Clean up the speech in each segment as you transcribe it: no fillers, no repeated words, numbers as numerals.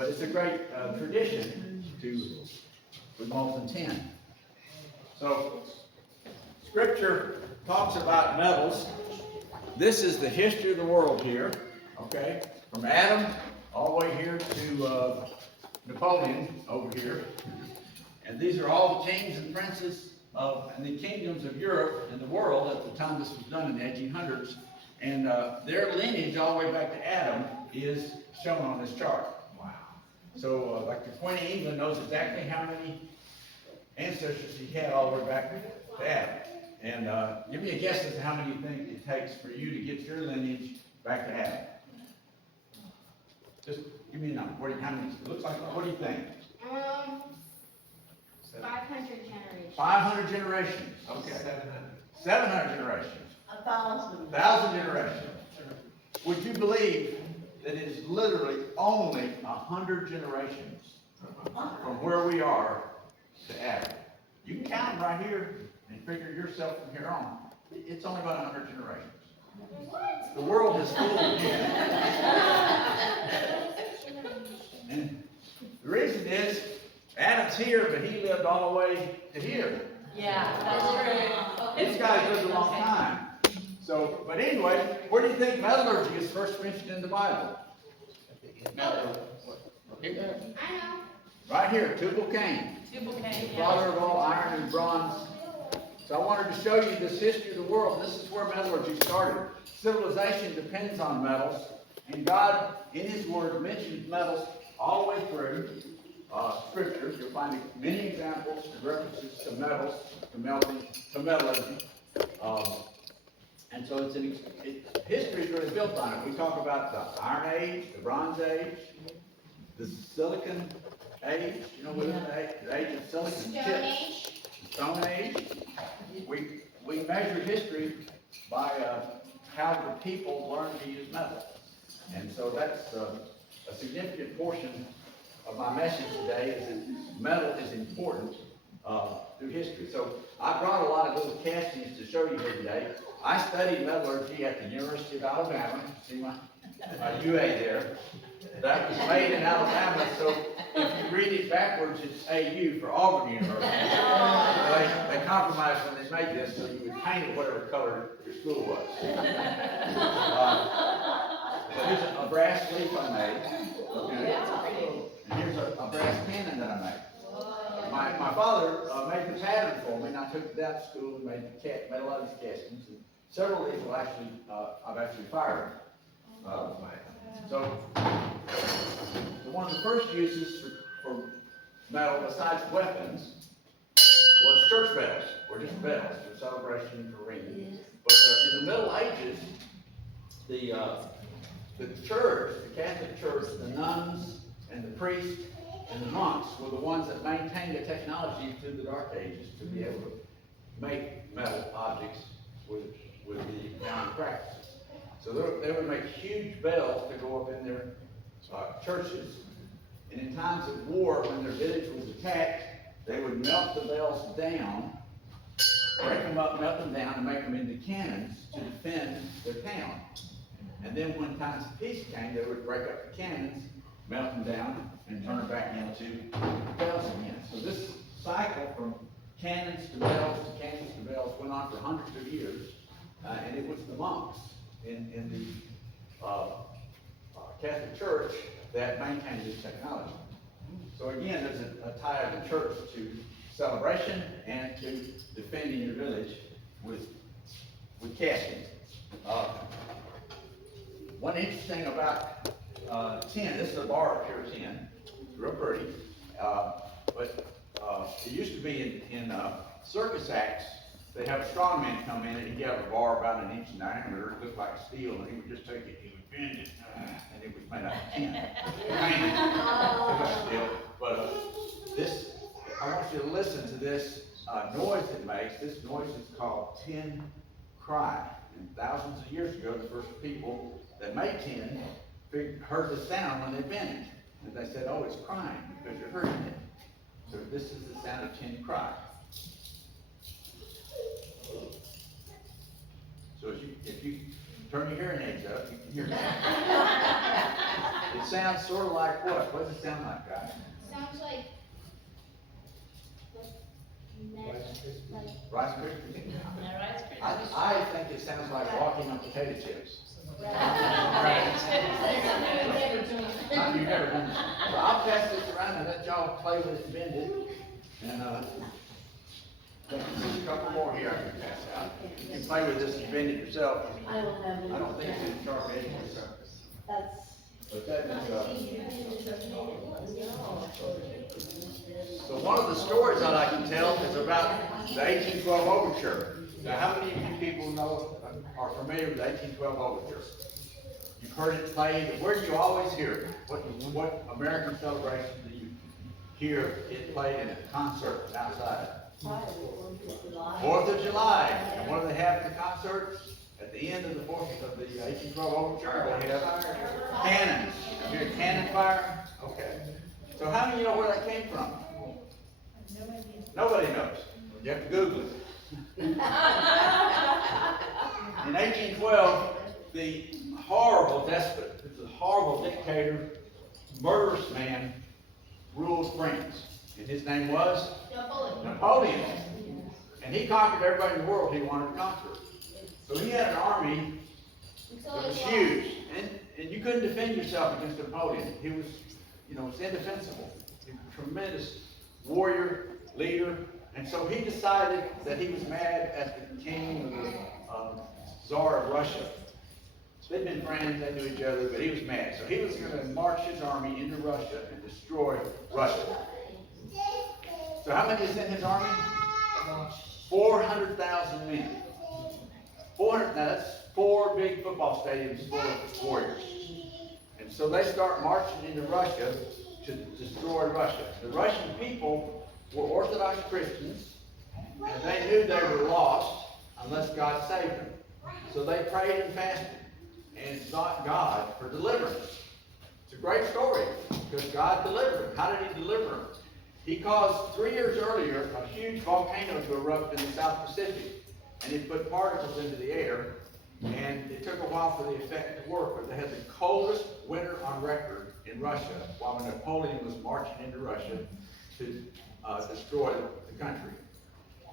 but it's a great tradition with molten tin. So, Scripture talks about metals. This is the history of the world here, okay? From Adam all the way here to Napoleon over here. And these are all the kings and princes and the kingdoms of Europe and the world at the time this was done in the 1800s. And their lineage all the way back to Adam is shown on this chart. Wow. So like the Queen of England knows exactly how many ancestors he had all the way back to Adam. And give me a guess as to how many you think it takes for you to get your lineage back to Adam. Just give me a number. How many? It looks like, what do you think? 500 generations. 500 generations. Okay. 700 generations. 1,000 generations. Would you believe that it is literally only 100 generations from where we are to Adam? You can count them right here and figure yourself from here on. It's only about 100 generations. What? The world is full of men. And the reason is, Adam's here, but he lived all the way to here. Yeah, that's true. These guys lived a long time. So, but anyway, where do you think metallurgy is first mentioned in the Bible? I know. Right here, Tubal-Cain. Tubal-Cain, The father of all iron and bronze. So I wanted to show you this history of the world. This is where metallurgy started. Civilization depends on metals, and God, in His Word, mentions metals all the way through Scripture. You'll find many examples and references to metals, to melting, to metallurgy. And so history is really built on it. We talk about the Iron Age, the Bronze Age, the Silicon Age, the age of silicon chips, the Stone Age. We measure history by how the people learn to use metal. And so that's a significant portion of my message today, is that metal is important through history. So I brought a lot of little castings to show you here today. I studied metallurgy at the University of Alabama. See my UA there. That was made in Alabama, so if you read it backwards, it's AU for Auburn University. They compromised when they made this, so you would paint it whatever color your school was. So here's a brass leaf I made. Okay. And here's a brass cannon that I made. My father made the pattern for me, and I took it down to school and made a lot of these castings. And several of these will I've actually fired. So one of the first uses for metal, besides weapons, was church bells, or just bells for celebration, for ringing. But in the Middle Ages, the church, the Catholic Church, the nuns and the priests and the monks were the ones that maintained the technology through the Dark Ages to be able to make metal objects with the common practices. So they would make huge bells to go up in their churches. And in times of war, when their village was attacked, they would melt the bells down, break them up, melt them down, and make them into cannons to defend their town. And then when times of peace came, they would break up the cannons, melt them down, and turn it back into bells again. So this cycle from cannons to bells to cannons to bells went on for hundreds of years. And it was the monks in the Catholic Church that maintained this technology. So again, there's a tie of the church to celebration and to defending your village with casting. One interesting about tin, this is a bar of pure tin, it's real pretty, but it used to be in circus acts. They'd have a strong man come in and he'd have a bar about an inch in diameter, it looked like steel, and he would just take it, he would bend it, and it was made out of tin. But this, I want you to listen to this noise it makes. This noise is called tin cry. And thousands of years ago, the first people that made tin heard the sound when they bent it. And they said, oh, it's crying because you're hurting it. So this is the sound of tin cry. So if you turn your hearing aids up, you can hear me. It sounds sort of like what? What does it sound like, guys? Sounds like Rice Krispies? Yeah, right. I think it sounds like walking on potato chips. You've never done this. So I'll pass this around and let y'all play with it and bend it. And, there's a couple more here I can pass out. You can play with this and bend it yourself. I don't have I don't think it's sharp edges. That's. But that is, so one of the stories I like to tell is about the 1812 Overture. Now, how many of you people know, are familiar with the 1812 Overture? You've heard it played. Where do you always hear it? What American celebration do you hear it played in a concert outside? 4th of July. And what do they have in the concerts? At the end of the 1812 Overture, they have cannons. Have you heard cannon fire? Okay. So how many of you know where that came from? Nobody knows. You have to Google it. In 1812, the horrible despot, this is a horrible dictator, murderous man, ruled France. And his name was? Napoleon. And he conquered everybody in the world he wanted to conquer. So he had an army that was huge. And you couldn't defend yourself against Napoleon. He was, was indefensible. He was a tremendous warrior, leader. And so he decided that he was mad at the king of the Tsar of Russia. They'd been friends, they knew each other, but he was mad. So he was going to march his army into Russia and destroy Russia. So how many is in his army? 400,000 men. 400, now that's 4 big football stadiums full of warriors. And so they start marching into Russia to destroy Russia. The Russian people were Orthodox Christians, and they knew they were lost unless God saved them. So they prayed and fasted and sought God for deliverance. It's a great story because God delivered them. How did He deliver them? He caused 3 years earlier a huge volcano to erupt in the South Pacific, and it put particles into the air, and it took a while for the effect to work, but they had the coldest winter on record in Russia while Napoleon was marching into Russia to destroy the country.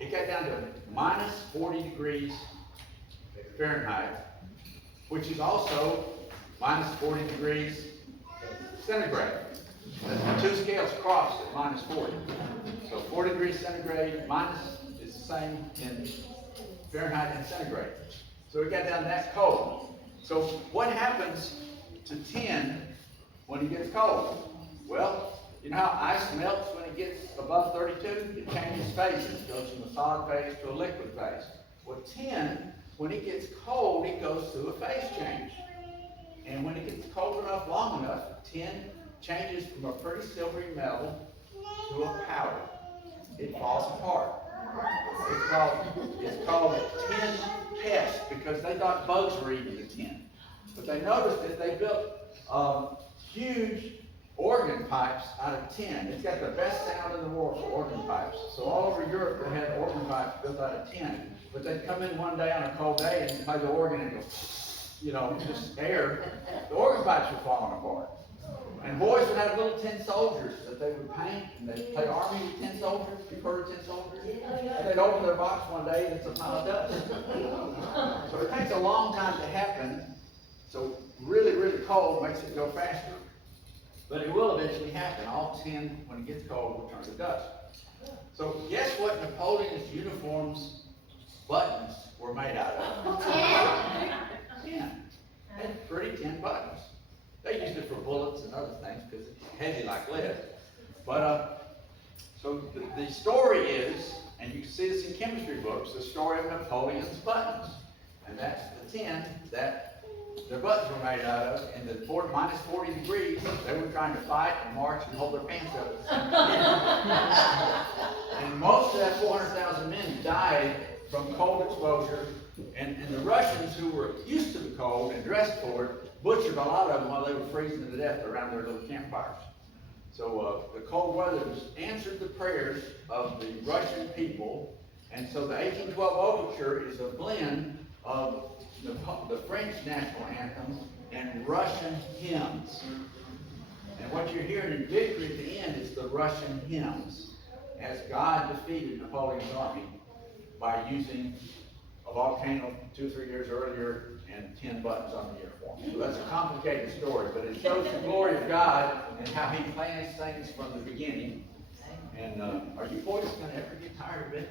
It got down to minus 40 degrees Fahrenheit, which is also minus 40 degrees centigrade. The 2 scales crossed at minus 40. So 40 degrees centigrade minus is the same in Fahrenheit and centigrade. So it got down that cold. So what happens to tin when it gets cold? Well, you know how ice melts when it gets above 32? It changes phases. It goes from a solid phase to a liquid phase. Well, tin, when it gets cold, it goes through a phase change. And when it gets cold enough, long enough, tin changes from a pretty silvery metal to a powder. It falls apart. It's called tin pest because they thought bugs were eating the tin. But they noticed that they built huge organ pipes out of tin. It's got the best sound in the world for organ pipes. So all over Europe they had organ pipes built out of tin. But they'd come in one day on a cold day and play the organ and go, just air. The organ pipes were falling apart. And boys would have little tin soldiers that they would paint, and they'd play army with tin soldiers. You've heard of tin soldiers? And they'd open their box one day and it's a pile of dust. So it takes a long time to happen. So really, really cold makes it go faster. But it will eventually happen. All tin, when it gets cold, will turn to dust. So guess what Napoleon's uniform's buttons were made out of? Tin. Had pretty tin buttons. They used it for bullets and other things because it's heavy like lead. But, so the story is, and you can see this in chemistry books, the story of Napoleon's buttons. And that's the tin that their buttons were made out of. And the minus 40 degrees, they were trying to fight and march and hold their pants up. And most of that 400,000 men died from cold exposure. And the Russians, who were used to the cold and dressed for it, butchered a lot of them while they were freezing to death around their little campfires. So the cold weather answered the prayers of the Russian people. And so the 1812 Overture is a blend of the French national anthem, and Russian hymns. And what you're hearing in victory at the end is the Russian hymns, as God defeated Napoleon's army by using a volcano 2 or 3 years earlier and 10 buttons on the uniform. So that's a complicated story, but it shows the glory of God and how He plans things from the beginning. And are you boys gonna ever get tired of it?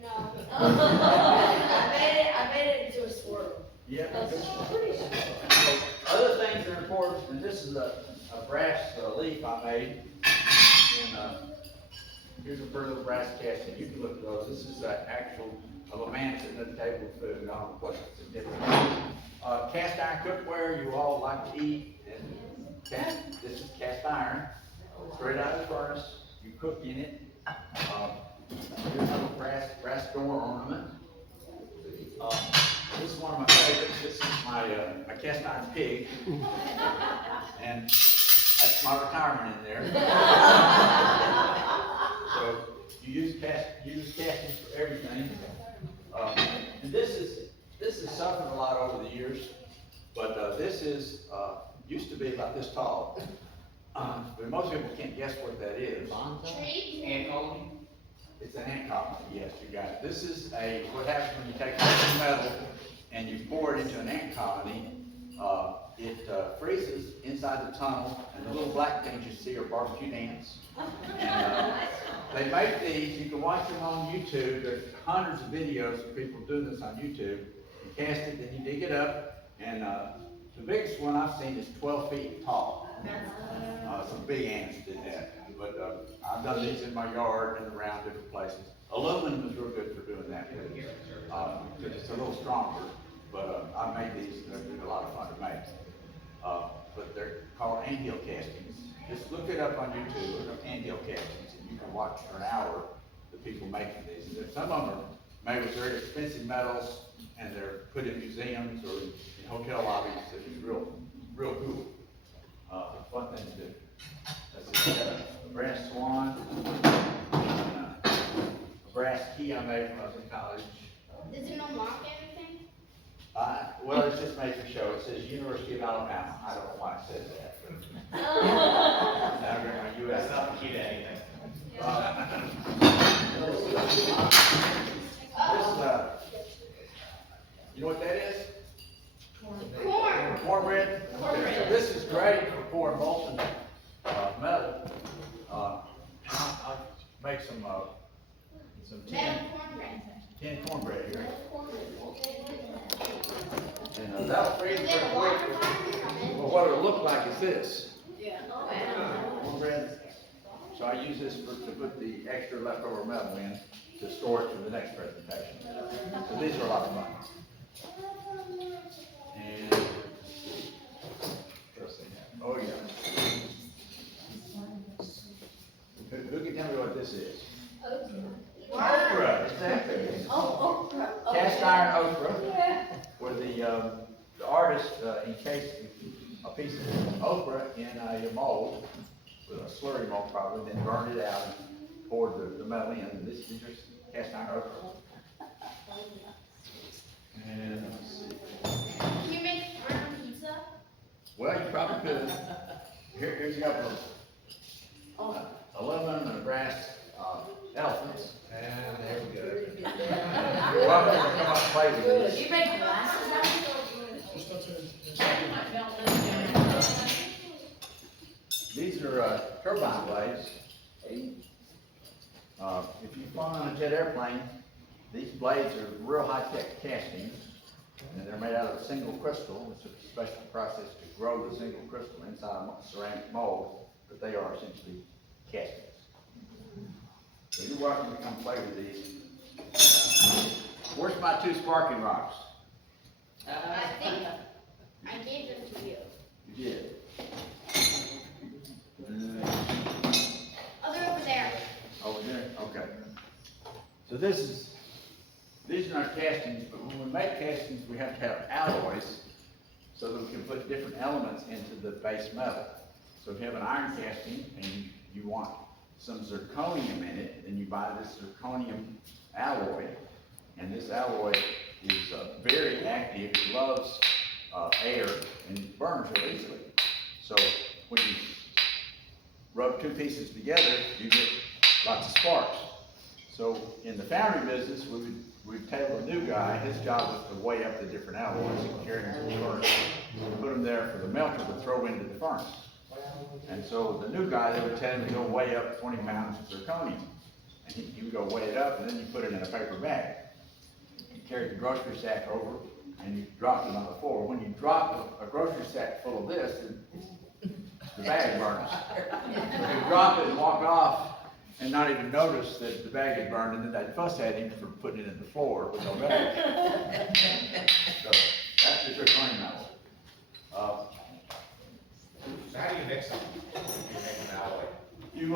No. I made it into a swirl. Yeah. So, other things that are important, and this is a brass leaf I made. And here's a pretty little brass casting. You can look at those. This is actual of a man sitting at the table with food. I don't know what it's different. Cast iron cookware you all like to eat. And this is cast iron, straight out of the furnace. You cook in it. Here's a little brass door ornament. This is one of my favorites. This is my cast iron pig. And that's my retirement in there. So you use castings for everything. And this has suffered a lot over the years, but this is used to be about this tall. But most people can't guess what that is. Ant colony? It's an ant colony, yes, you got it. This is what happens when you take molten metal and you pour it into an ant colony. It freezes inside the tunnel, and the little black things you see are barbecued ants. And they make these, you can watch them on YouTube. There's hundreds of videos of people doing this on YouTube. You cast it, then you dig it up, and the biggest one I've seen is 12 feet tall. Some big ants did that. But I've done these in my yard and around different places. Aluminum is real good for doing that. Because it's a little stronger. But I made these, they're a lot of fun to make. But they're called anthill castings. Just look it up on YouTube, look up anthill castings, and you can watch for an hour the people making these. And some of them are made with very expensive metals, and they're put in museums or in hotel lobbies. It's real cool. Fun thing to do. That's it. A brass swan, and a brass key I made when I was in college. Does it unlock everything? Well, it's just made for show. It says University of Alabama. I don't know why it says that. Now we're going to US. That's not the key to anything. You know what that is? Corn. Cornbread? Okay, so this is great for pouring molten metal. I'll make some Metal cornbread. tin cornbread here. Is And that'll freeze there pretty a water quick. fire? Well, what it'll look like is this. Yeah. Cornbread. So I use this to put the extra leftover metal in to store it for the next presentation. So these are a lot of fun. And, oh yeah. Who can tell me what this is? Okra, exactly. Cast iron okra, where the artist encased a piece of okra in a mold, with a slurry mold probably, then burned it out and poured the metal in. And these are cast iron okra. And let's see. Can you make iron pizza? Well, you probably could. Here's a couple of aluminum and brass elephants. And there we go. You're welcome to come up and play with these. You make glasses out of These are turbine blades. If you fly on a jet airplane, these blades are real high-tech castings, and they're made out of single crystal. It's a special process to grow the single crystal inside a ceramic mold, but they are essentially castings. So you're welcome to come play with these. Where's my 2 sparking rocks? I think I gave them to you. You did. Oh, they're over there. Over there? Okay. So these are not castings, but when we make castings, we have to have alloys so that we can put different elements into the base metal. So if you have an iron casting and you want some zirconium in it, then you buy this zirconium alloy, and this alloy is very active, loves air, and burns real easily. So when you rub two pieces together, you get lots of sparks. So in the foundry business, we'd table a new guy. His job was to weigh up the different alloys and carry them to the furnace, and put them there for the melter to throw into the furnace. And so the new guy, they would tell him to go weigh up 20 pounds of zirconium. And he would go weigh it up, and then you put it in a paper bag. You carried the grocery sack over, and you dropped it on the floor. When you drop a grocery sack full of this, the bag burns. So you drop it and walk off, and not even notice that the bag had burned, and then they'd fuss at him for putting it in the floor with no bag. So that's the zirconium metal. So how do you mix them? You make an alloy. You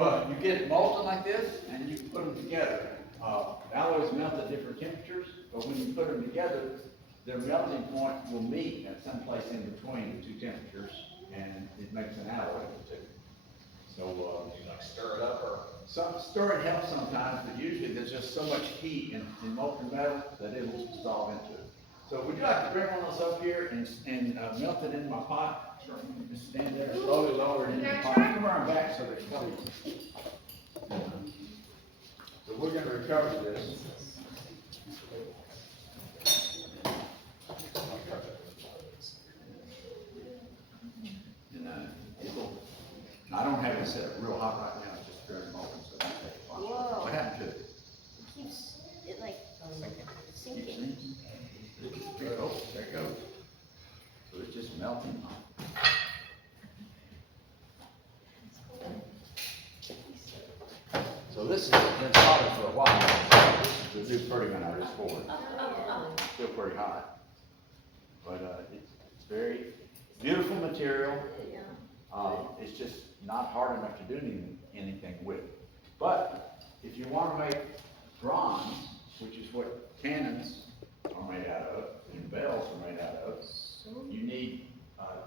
get it molten like this, and you put them together. Alloys melt at different temperatures, but when you put them together, their melting point will meet at some place in between the two temperatures, and it makes an alloy of the two. So, You like stir it up or? stirring helps sometimes, but usually there's just so much heat in molten metal that it will dissolve into it. So would you like to bring one of those up here and melt it into my pot? Sure. Just stand there, slowly lower it into the pot. Come around back so they can see. So we're gonna recover this. And I don't have it set up real hot right now, it's just very molten, so it's take a while. Whoa. What happened to it? Keeps it like sinking. Oh, there it goes. So it's just melting. So this has been solid for a while. This is the new pretty one I just poured. Still pretty hot. But it's very beautiful material. It's just not hard enough to do anything with. But if you want to make bronze, which is what cannons are made out of, and bells are made out of, you need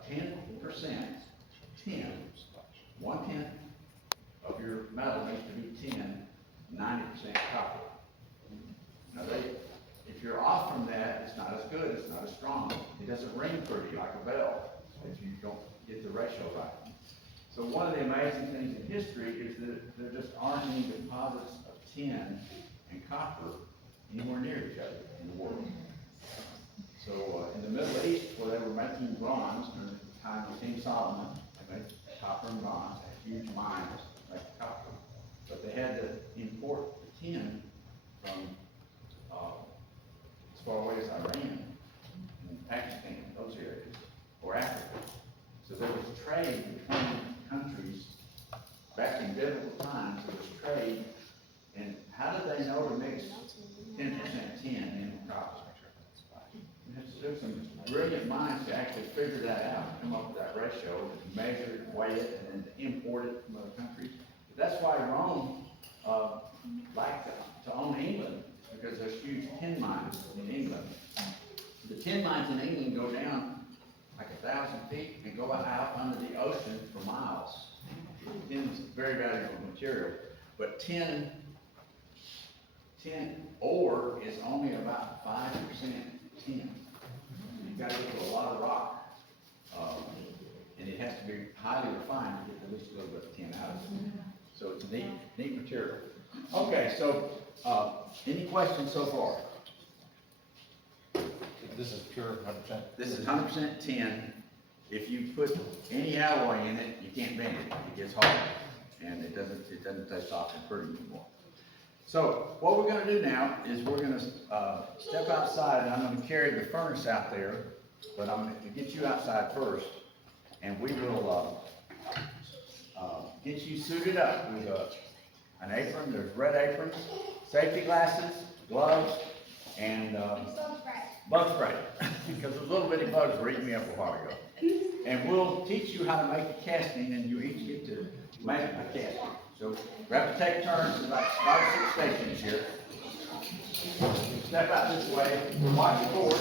10%, 1/10 of your metal needs to be 90% copper. Now if you're off from that, it's not as good, it's not as strong. It doesn't ring pretty like a bell if you don't get the ratio right. So one of the amazing things in history is that there just aren't any deposits of tin and copper anywhere near each other in the world. So in the Middle East, where they were making bronze during the time of King Solomon, they made copper and bronze, they had huge mines to make copper. But they had to import the tin from as far away as Iran and Pakistan, those areas, or Africa. So there was trade between countries back in biblical times. There was trade, and how did they know to mix 10% tin in copper? There's some brilliant minds to actually figure that out, and come up with that ratio, to measure it, weigh it, and then to import it from other countries. But that's why Rome liked to own England, because there's huge tin mines in England. The tin mines in England go down like 1,000 feet and go out under the ocean for miles. Tin is very valuable material, but tin ore is only about 5% tin. You've got to get to a lot of rock, and it has to be highly refined to get at least a little bit of tin out of it. So it's a neat material. Okay, so any questions so far? This is pure 100%. This is 100% tin. If you put any alloy in it, you can't bend it. It gets hard, and it doesn't taste soft and pretty anymore. So what we're going to do now is we're going to step outside, and I'm going to carry the furnace out there, but I'm going to get you outside first, and we will get you suited up with an apron. There's red aprons, safety glasses, gloves, and bug spray, because those little bitty bugs were eating me up a while ago. And we'll teach you how to make a casting, and you each get to make a casting. So we have to take turns. There's like 5 or 6 stations here. Step out this way, watch the board.